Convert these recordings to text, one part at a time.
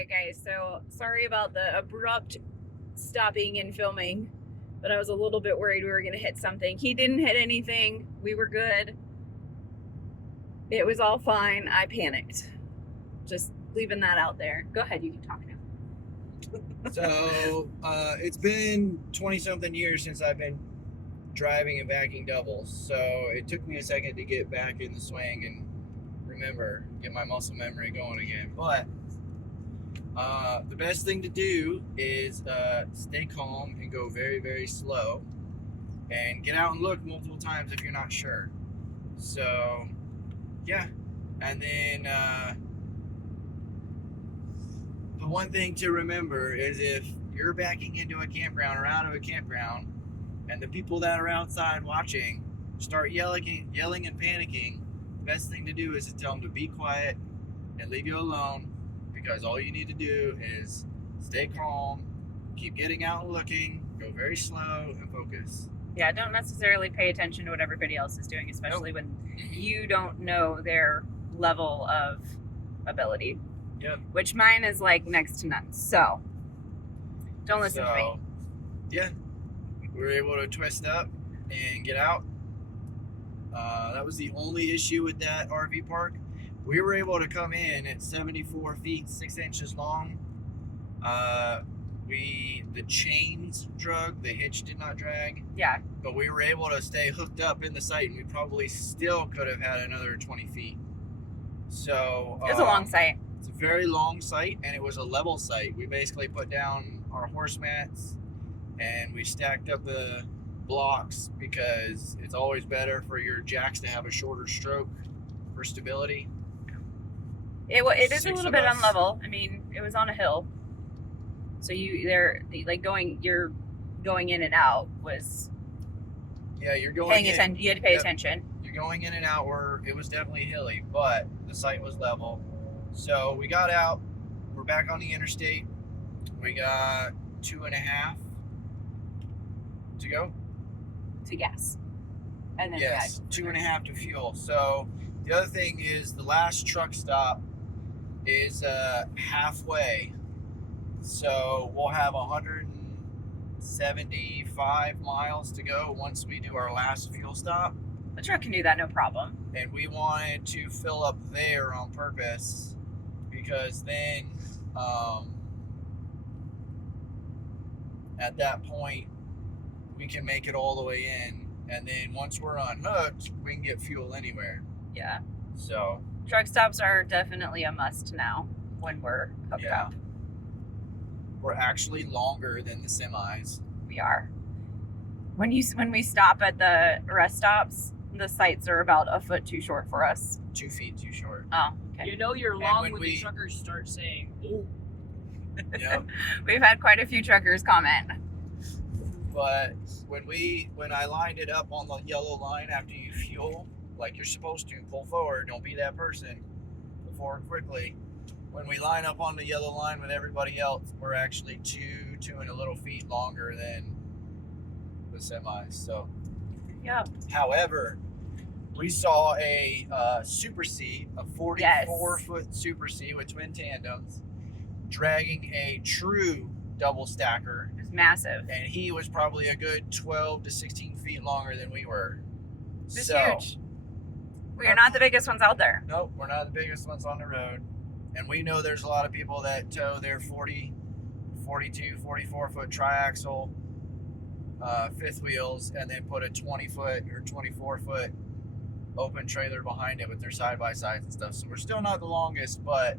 Alright guys, so sorry about the abrupt stopping and filming, but I was a little bit worried we were going to hit something. He didn't hit anything. We were good. It was all fine. I panicked. Just leaving that out there. Go ahead, you can talk now. So, it's been 20-something years since I've been driving and backing doubles. So, it took me a second to get back in the swing and get my muscle memory going again. But, the best thing to do is stay calm and go very, very slow. And get out and look multiple times if you're not sure. So, yeah. And then, the one thing to remember is if you're backing into a campground or out of a campground and the people that are outside watching start yelling and panicking, the best thing to do is to tell them to be quiet and leave you alone, because all you need to do is stay calm, keep getting out and looking, go very slow and focus. Yeah, don't necessarily pay attention to what everybody else is doing, especially when you don't know their level of ability. Yep. Which mine is like next to none. So don't listen to me. Yeah, we were able to twist up and get out. That was the only issue with that RV park. We were able to come in at 74 feet 6 inches long. The chains drug, the hitch did not drag. Yeah. But we were able to stay hooked up in the site, and we probably still could have had another 20 feet. So it was a long site. It's a very long site, and it was a level site. We basically put down our horse mats, and we stacked up the blocks because it's always better for your jacks to have a shorter stroke for stability. It is a little bit unlevel. I mean, it was on a hill, so you're going in and out was. Yeah, you're going paying attention. You had to pay attention. You're going in and out where it was definitely hilly, but the site was level. So we got out. We're back on the interstate. We got 2.5 to go. To gas. And then yes, 2.5 to fuel. So the other thing is the last truck stop is halfway. So we'll have 175 miles to go once we do our last fuel stop. The truck can do that, no problem. And we wanted to fill up there on purpose, because then at that point we can make it all the way in, and then once we're unhooked we can get fuel anywhere. Yeah. So truck stops are definitely a must now when we're hooked up. We're actually longer than the semis. We are. When we stop at the rest stops, the sites are about a foot too short for us. 2 feet too short. Oh, okay. You know you're long when the truckers start saying, "Ooh." Yep. We've had quite a few truckers comment. But when I lined it up on the yellow line after you fuel, like you're supposed to, pull forward, don't be that person, pull forward quickly. When we line up on the yellow line with everybody else, we're actually 2 and a little feet longer than the semis. So, yeah. However, we saw a Super C, a 44-foot Super C with twin tandems, dragging a true double stacker. It was massive. And he was probably a good 12 to 16 feet longer than we were. It was huge. We are not the biggest ones out there. Nope, we're not the biggest ones on the road. And we know there's a lot of people that tow their 40, 42, 44-foot triaxle fifth wheels and then put a 20-foot or 24-foot open trailer behind it with their side-by-sides and stuff. So we're still not the longest, but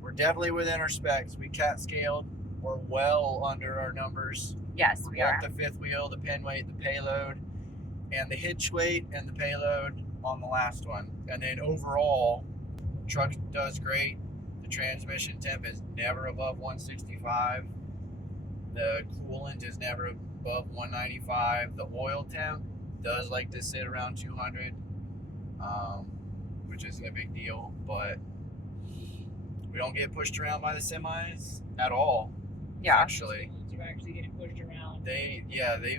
we're definitely within our specs. We cat scaled. We're well under our numbers. Yes, we are. The fifth wheel, the pin weight, the payload, and the hitch weight and the payload on the last one. And then overall, the truck does great. The transmission temp is never above 165. The coolant is never above 195. The oil temp does like to sit around 200, which isn't a big deal, but we don't get pushed around by the semis at all. Yeah. Actually. You're actually getting pushed around. They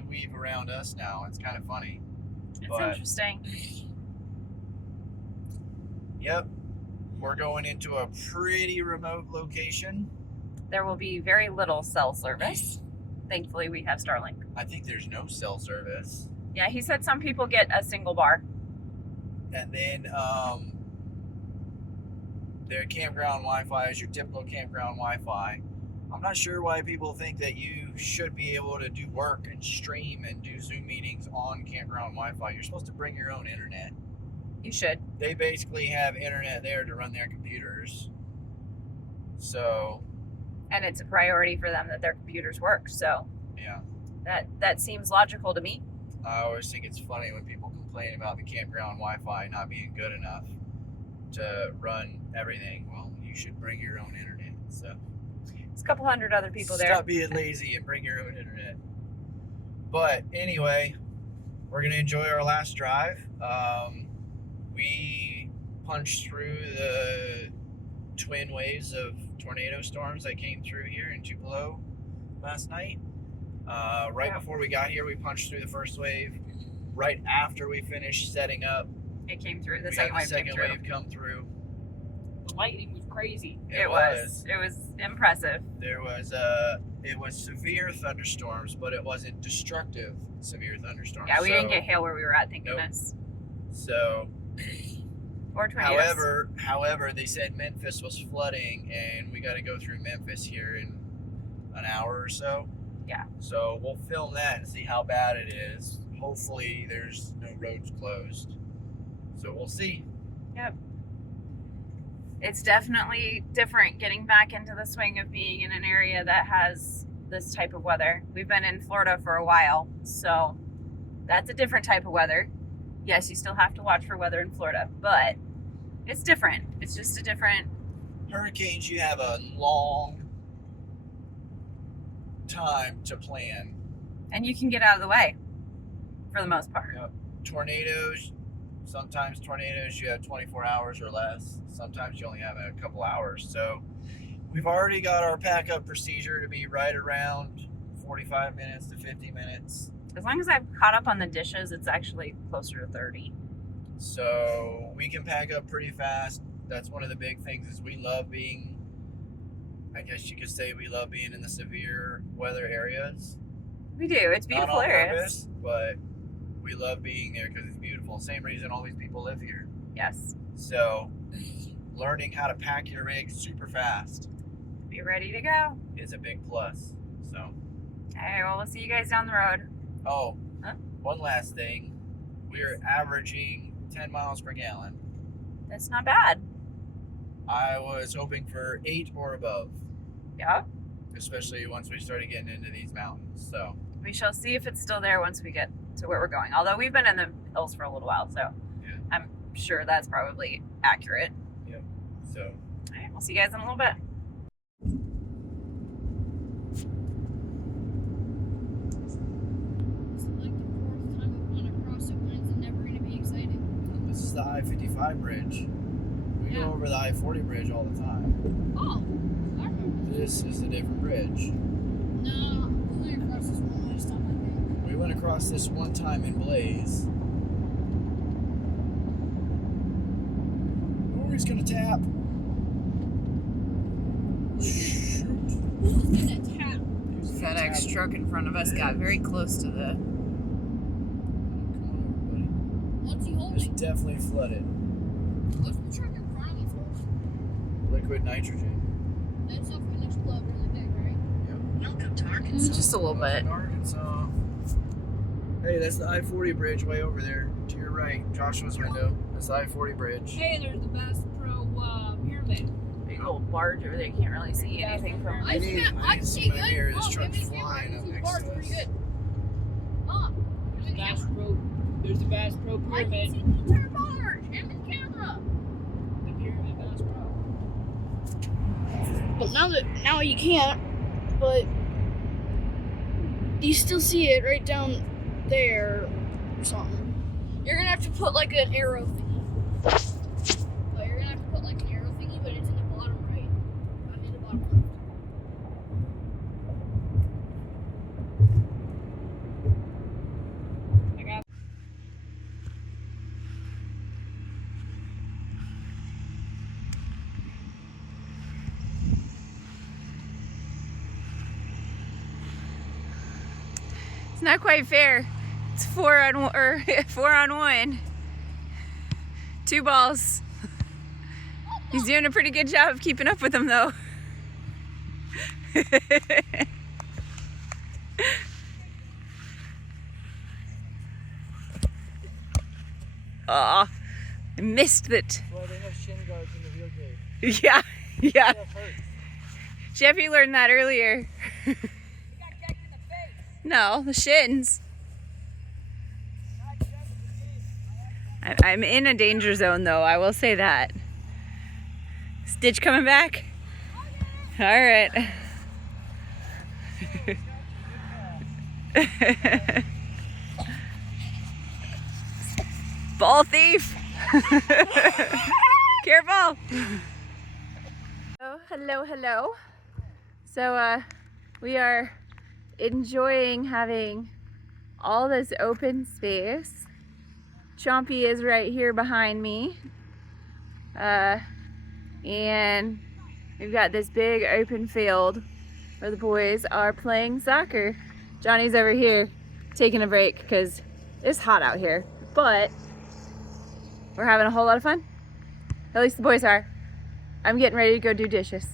weave around us now. It's kind of funny. It's interesting. Yep. We're going into a pretty remote location. there will be very little cell service. Thankfully, we have Starlink. I think there's no cell service. Yeah, he said some people get a single bar. And then their campground Wi-Fi is your typical campground Wi-Fi. I'm not sure why people think that you should be able to do work and stream and do Zoom meetings on campground Wi-Fi. You're supposed to bring your own internet. You should. They basically have internet there to run their computers. So, And it's a priority for them that their computers work. So yeah. that seems logical to me. I always think it's funny when people complain about the campground Wi-Fi not being good enough to run everything. Well, you should bring your own internet. So There's a couple hundred other people there. stop being lazy and bring your own internet. But anyway, we're gonna enjoy our last drive. We punched through the twin waves of tornado storms that came through here in Tupelo last night. Right before we got here, we punched through the first wave. Right after we finished setting up, It came through. The we second had wave the came second through. wave come through. The lightning was crazy. It was impressive. There was it was severe thunderstorms, but it wasn't destructive severe thunderstorms. Yeah, we didn't So- get hail where we were at, thank Nope. goodness. So, Or tornadoes. however, they said Memphis was flooding, and we got to go through Memphis here in an hour or so. Yeah. So we'll film that and see how bad it is. Hopefully, there's no roads closed. So we'll see. It's definitely different getting back into the swing of being in an area that has this type of weather. We've been in Florida for a while, so that's a different type of weather. Yes, you still have to watch for weather in Florida, but it's different. It's just a different. Hurricanes, you have a long time to plan. And you can get out of the way for the most part. Yep. Sometimes tornadoes you have 24 hours or less. Sometimes you only have a couple hours. So we've already got our pack up procedure to be right around 45 minutes to 50 minutes. As long as I've caught up on the dishes, it's actually closer to 30. So we can pack up pretty fast. That's one of the big things is we love being, I guess you could say we love being in the severe weather areas. We do. It's beautiful Not on areas. purpose, but we love being there because it's beautiful. Same reason all these people live here. Yes. So learning how to pack your rig super fast Be ready to go. is a big plus. So, All right, well, we'll see you guys down the road. oh, Huh? one last thing. We're averaging 10 miles per gallon. That's not bad. I was hoping for 8 or above, Yeah. especially once we started getting into these mountains. So, We shall see if it's still there once we get to where we're going. Although we've been in the hills for a little while, so Yeah. I'm sure that's probably accurate. so All right, we'll see you guys in a little bit. It's like the fourth time we've gone across it when it's never going to be exciting. this is the I-55 bridge. We Yeah. go over the I-40 bridge all the time. Oh, I remember. This is a different bridge. No, we went across this one last time, I think. We went across this one time in Blaze. Oh, he's gonna tap. Shoot. Who's gonna tap? FedEx truck in front of us got very close to the. Come on, everybody. What's he It's holding? definitely flooded. What's the truck in front of me for? Liquid nitrogen. That's stuff can explode really big, right? Welcome to Arkansas. Just a little bit. In Arkansas. Hey, that's the I-40 bridge way over there. To your right, Joshua's window. That's the I-40 bridge. Hey, there's the Bass Pro pyramid. Big old barge over there. You can't really see anything from. I need see somebody here. This Oh, truck's maybe flying up see next bars to pretty us. good. Oh, There's the Bass Pro. There's the Bass Pro I can pyramid. see the entire barge and the camera. The pyramid Bass Pro. But now you can't. But you still see it right down there or something. You're gonna have to put like an arrow thingy. But you're gonna have to put like an arrow thingy, but it's in the bottom right. Not in the bottom left. I got. not quite fair. It's 4-on-1. 2 balls. He's doing a pretty good job of keeping up with them though. Aw, I missed it. Well, they have shin guards in the real game. Yeah, yeah. That hurts. Jeffy learned that earlier. You got kicked in the face. No, the shins. I'm in a danger zone though, I will say that. Stitch coming back? All right. Ball thief! Careful! Oh, hello, hello. So we are enjoying having all this open space. Chompy is right here behind me. And we've got this big open field where the boys are playing soccer. Johnny's over here taking a break because it's hot out here, but we're having a whole lot of fun. At least the boys are. I'm getting ready to go do dishes.